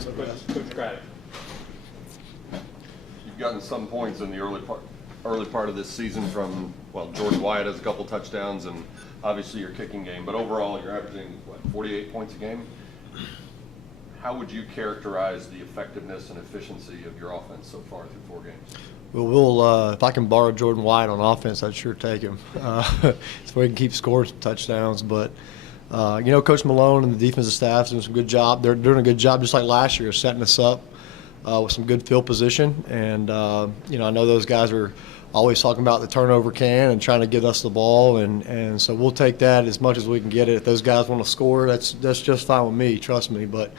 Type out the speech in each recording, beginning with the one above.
So Coach Craddock. You've gotten some points in the early part of this season from, well, Jordan Wyatt has a couple touchdowns and obviously your kicking game, but overall you're averaging, 48 points a game? How would you characterize the effectiveness and efficiency of your offense so far through 4 games? Well, if I can borrow Jordan Wyatt on offense, I'd sure take him. So we can keep scoring some touchdowns. But, Coach Malone and the defensive staff doing some good job. They're doing a good job, just like last year, setting us up with some good field position. And, I know those guys are always talking about the turnover can and trying to get us the ball. And so we'll take that as much as we can get it. If those guys want to score, that's just fine with me, trust me. But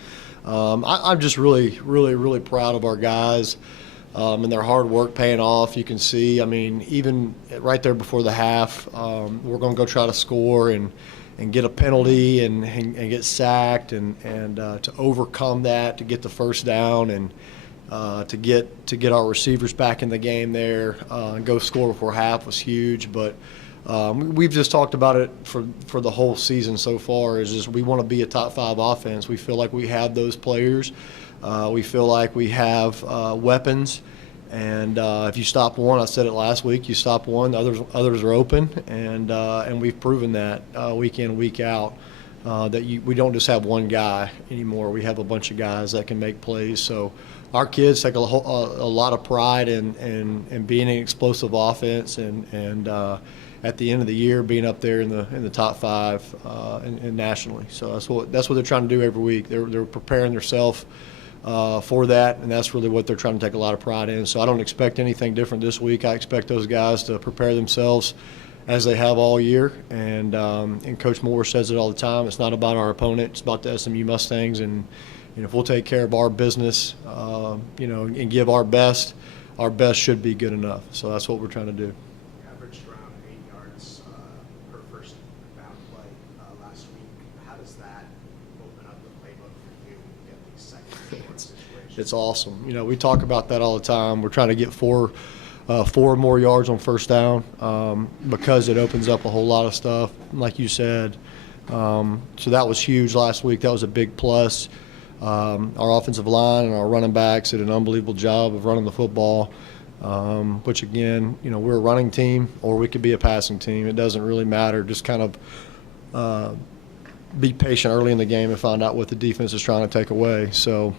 I'm just really, really, really proud of our guys. And their hard work paying off. You can see, even right there before the half, we're going to go try to score and get a penalty and get sacked and to overcome that, to get the first down and to get our receivers back in the game there and go score before half was huge. But we've just talked about it for the whole season so far. Is just we want to be a top 5 offense. We feel like we have those players. We feel like we have weapons, and if you stop one, I said it last week, you stop one, others are open, and we've proven that week in, week out, that we don't just have one guy anymore. We have a bunch of guys that can make plays. So our kids take a lot of pride in being an explosive offense, and at the end of the year being up there in the top 5 and nationally. So that's what they're trying to do every week. They're preparing themselves for that, and that's really what they're trying to take a lot of pride in. So I don't expect anything different this week. I expect those guys to prepare themselves as they have all year. And Coach Moore says it all the time. It's not about our opponent. It's about the SMU Mustangs. And if we'll take care of our business, and give our best should be good enough. So that's what we're trying to do. Averaged around 8 yards per first down play last week. How does that open up the playbook for you when you get these second and short situations? It's awesome. We talk about that all the time. We're trying to get 4 more yards on first down because it opens up a whole lot of stuff, like you said. So that was huge last week. That was a big plus. Our offensive line and our running backs did an unbelievable job of running the football, which, again, we're a running team or we could be a passing team. It doesn't really matter. Just kind of be patient early in the game and find out what the defense is trying to take away. So,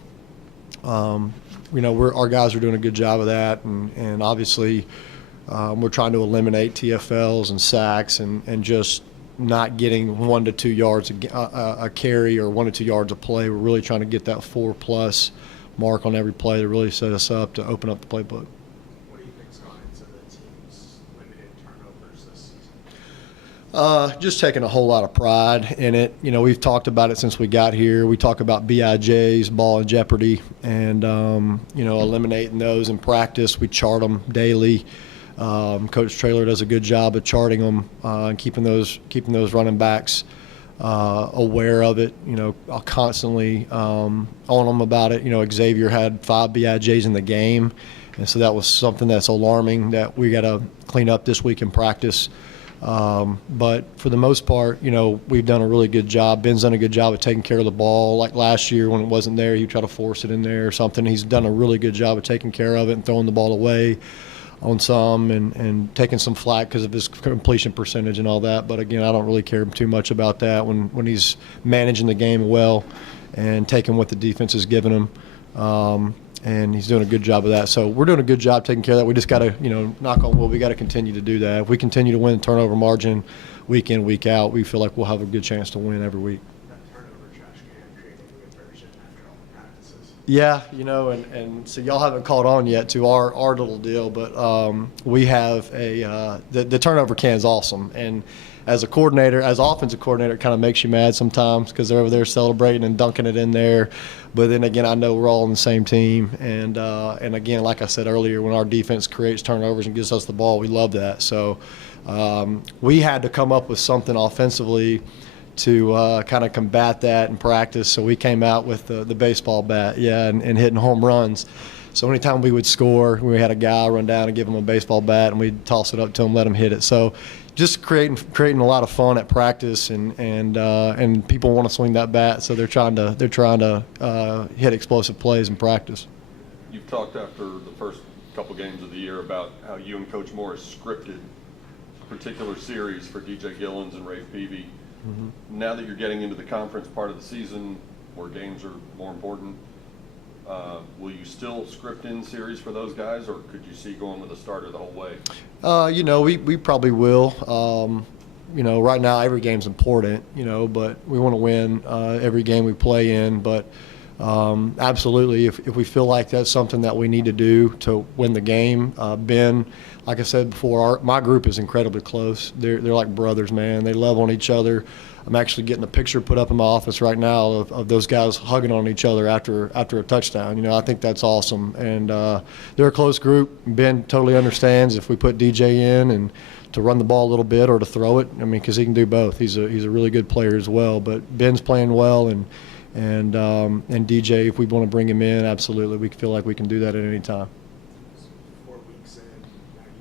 our guys are doing a good job of that, and obviously we're trying to eliminate TFLs and sacks and just not getting 1 to 2 yards a carry or 1 to 2 yards a play. We're really trying to get that 4+ mark on every play to really set us up to open up the playbook. What do you think's gone into the team's limited turnovers this season? Just taking a whole lot of pride in it. We've talked about it since we got here. We talk about BIJs, ball in jeopardy, and eliminating those in practice. We chart them daily. Coach Traylor does a good job of charting them and keeping those running backs aware of it. I'll constantly on them about it. Xavier had 5 BIJs in the game, and so that was something that's alarming that we got to clean up this week in practice. But for the most part, we've done a really good job. Ben's done a good job of taking care of the ball. Like last year when it wasn't there, he'd try to force it in there or something. He's done a really good job of taking care of it and throwing the ball away on some and taking some flack because of his completion percentage and all that. But, again, I don't really care too much about that when he's managing the game well and taking what the defense is giving him. And he's doing a good job of that. So we're doing a good job taking care of that. We just got to, knock on wood, we got to continue to do that. If we continue to win the turnover margin week in, week out, we feel like we'll have a good chance to win every week. That turnover trash can creating a diversion after all the practices. Yeah, and so y'all haven't caught on yet to our little deal, but we have the turnover can is awesome. And as offensive coordinator, it kind of makes you mad sometimes because they're over there celebrating and dunking it in there. But then again, I know we're all on the same team. And again, like I said earlier, when our defense creates turnovers and gives us the ball, we love that. So we had to come up with something offensively to kind of combat that in practice. So we came out with the baseball bat, and hitting home runs. So anytime we would score, we had a guy run down and give him a baseball bat, and we'd toss it up to him, let him hit it. So, just creating a lot of fun at practice, and people want to swing that bat, so they're trying to hit explosive plays in practice. You've talked after the first couple games of the year about how you and Coach Morris scripted a particular series for DJ Gillens and Rafe Peavy. Mm-hmm. Now that you're getting into the conference part of the season, where games are more important, will you still script in series for those guys, or could you see going with a starter the whole way? We probably will. Right now every game's important, but we want to win every game we play in. But absolutely, if we feel like that's something that we need to do to win the game, Ben, like I said before, my group is incredibly close. They're like brothers, man. They love on each other. I'm actually getting a picture put up in my office right now of those guys hugging on each other after a touchdown. I think that's awesome. And they're a close group. Ben totally understands if we put DJ in and to run the ball a little bit or to throw it. Because he can do both. He's a really good player as well. But Ben's playing well, and DJ, if we want to bring him in, absolutely, we feel like we can do that at any time. 4 weeks in,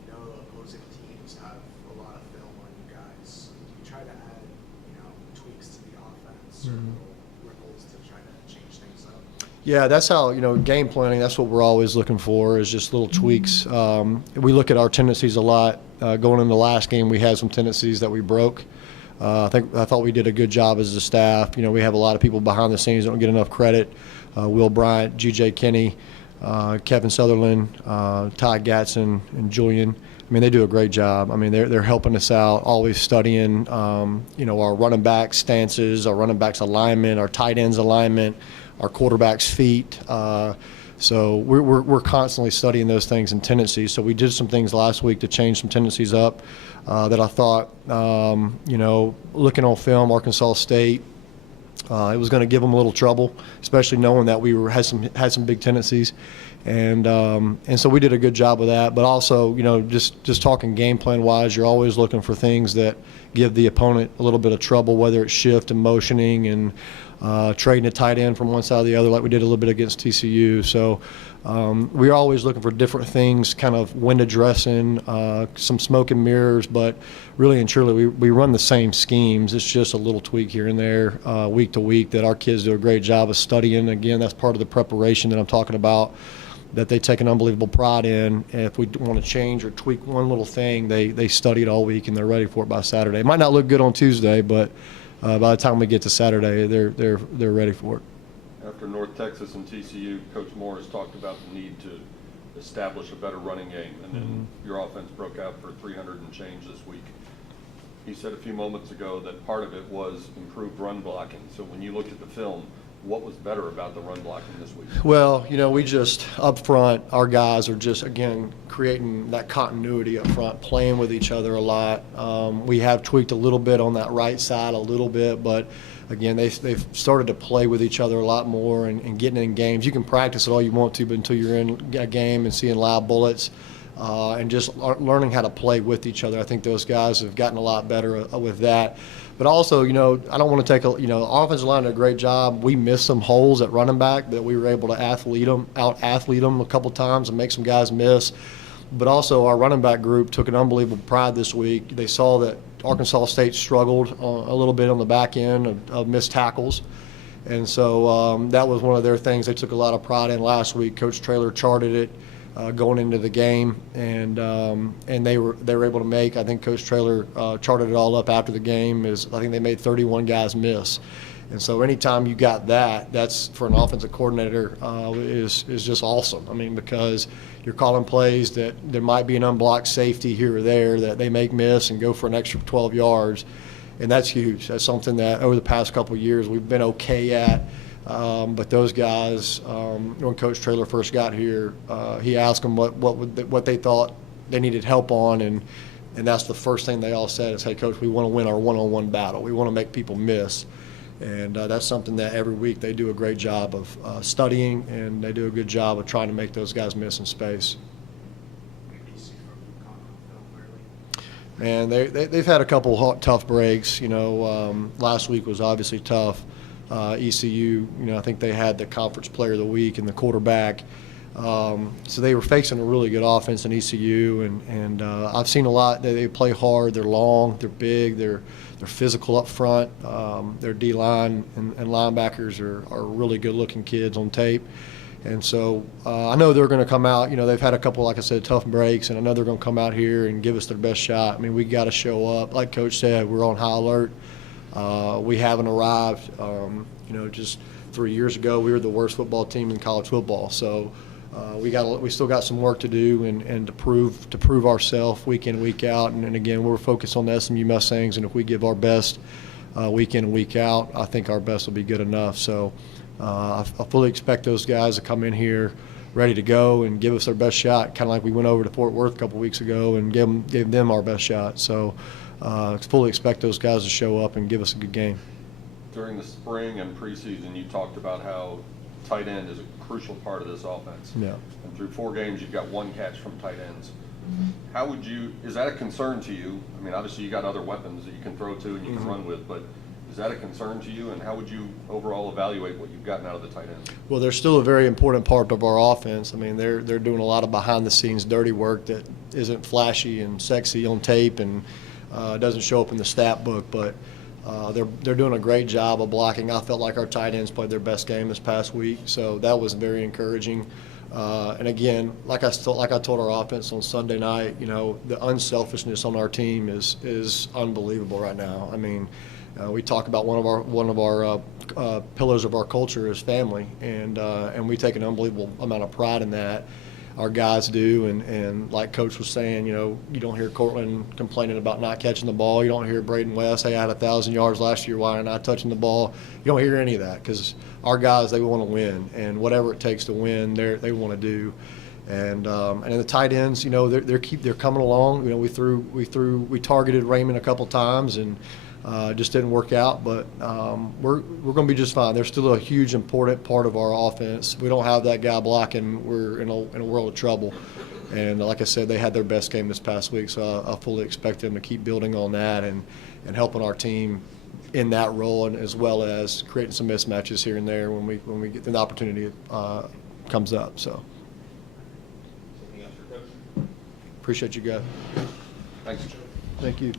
now opposing teams have a lot of film on you guys. Do you try to add, tweaks to the offense or little ripples to try to change things up? Yeah, that's how, game planning, that's what we're always looking for, is just little tweaks. We look at our tendencies a lot. Going into the last game, we had some tendencies that we broke. I thought we did a good job as a staff. We have a lot of people behind the scenes that don't get enough credit. Will Bryant, G.J. Kinney, Kevin Sutherland, Ty Gatson, and Julian. They do a great job. They're helping us out, always studying, our running back stances, our running backs alignment, our tight ends alignment, our quarterback's feet. So we're constantly studying those things and tendencies. So we did some things last week to change some tendencies up that I thought, looking on film, Arkansas State, it was going to give them a little trouble, especially knowing that we had some big tendencies, and so we did a good job with that. But also, just talking game plan wise, you're always looking for things that give the opponent a little bit of trouble, whether it's shift and motioning and trading a tight end from one side to the other, like we did a little bit against TCU. So we're always looking for different things, kind of wind addressing, some smoke and mirrors, but really and truly we run the same schemes. It's just a little tweak here and there, week to week, that our kids do a great job of studying. Again, that's part of the preparation that I'm talking about, that they take an unbelievable pride in. And if we want to change or tweak one little thing, they study it all week and they're ready for it by Saturday. It might not look good on Tuesday, but by the time we get to Saturday, they're ready for it. After North Texas and TCU, Coach Morris talked about the need to establish a better running game, and then your offense broke out for 300 and change this week. He said a few moments ago that part of it was improved run blocking. So when you looked at the film, what was better about the run blocking this week? Well, we just, up front, our guys are just, again, creating that continuity up front, playing with each other a lot. We have tweaked a little bit on that right side, a little bit, but again, they've started to play with each other a lot more and getting in games. You can practice it all you want to, but until you're in a game and seeing live bullets and just learning how to play with each other, I think those guys have gotten a lot better with that. But also, I don't want to take the offensive line did a great job. We missed some holes at running back that we were able to out-athlete them a couple times and make some guys miss. But also, our running back group took an unbelievable pride this week. They saw that Arkansas State struggled a little bit on the back end of missed tackles. And so that was one of their things they took a lot of pride in last week. Coach Traylor charted it going into the game, and they were able to make. I think Coach Traylor charted it all up after the game. I think they made 31 guys miss, and so anytime you got that, that's for an offensive coordinator is just awesome. Because you're calling plays that there might be an unblocked safety here or there that they make miss and go for an extra 12 yards, and that's huge. That's something that over the past couple of years we've been okay at. But those guys, when Coach Traylor first got here, he asked them what they thought they needed help on, and that's the first thing they all said is, "Hey, Coach, we want to win our one-on-one battle. We want to make people miss," and that's something that every week they do a great job of studying, and they do a good job of trying to make those guys miss in space. Man, they've had a couple tough breaks. Last week was obviously tough. ECU, I think they had the conference player of the week and the quarterback. So they were facing a really good offense in ECU, and I've seen a lot. They play hard. They're long. They're big. They're physical up front. Their D-line and linebackers are really good-looking kids on tape. And so I know they're going to come out. They've had a couple, like I said, tough breaks, and I know they're going to come out here and give us their best shot. I mean, we got to show up. Like Coach said, we're on high alert. We haven't arrived. Just 3 years ago, we were the worst football team in college football. So we still got some work to do and to prove ourselves week in, week out. And again, we're focused on the SMU Mustangs, and if we give our best week in and week out, I think our best will be good enough. So I fully expect those guys to come in here ready to go and give us their best shot, kind of like we went over to Fort Worth a couple weeks ago and gave them our best shot. So fully expect those guys to show up and give us a good game. During the spring and preseason, you talked about how tight end is a crucial part of this offense. Yeah. And through 4 games, you've got 1 catch from tight ends. How is that a concern to you? I mean, obviously you got other weapons that you can throw to and you can run with, but is that a concern to you? And how would you overall evaluate what you've gotten out of the tight ends? Well, they're still a very important part of our offense. I mean, they're doing a lot of behind-the-scenes dirty work that isn't flashy and sexy on tape and doesn't show up in the stat book, but they're doing a great job of blocking. I felt like our tight ends played their best game this past week, so that was very encouraging. And again, like I told our offense on Sunday night, the unselfishness on our team is unbelievable right now. I mean, we talk about one of our pillars of our culture is family, and we take an unbelievable amount of pride in that. Our guys do, and like Coach was saying, you don't hear Cortland complaining about not catching the ball. You don't hear Braden West, hey, I had 1,000 yards last year, why am I not touching the ball? You don't hear any of that because our guys, they want to win, and whatever it takes to win, they want to do. And in the tight ends, they're coming along. We targeted Raymond a couple times and just didn't work out, but we're going to be just fine. They're still a huge, important part of our offense. We don't have that guy blocking. We're in a world of trouble. And like I said, they had their best game this past week, so I fully expect them to keep building on that and helping our team in that role, and as well as creating some mismatches here and there when we get the opportunity comes up. So appreciate you guys. Thanks. Thank you.